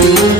Mm-hmm.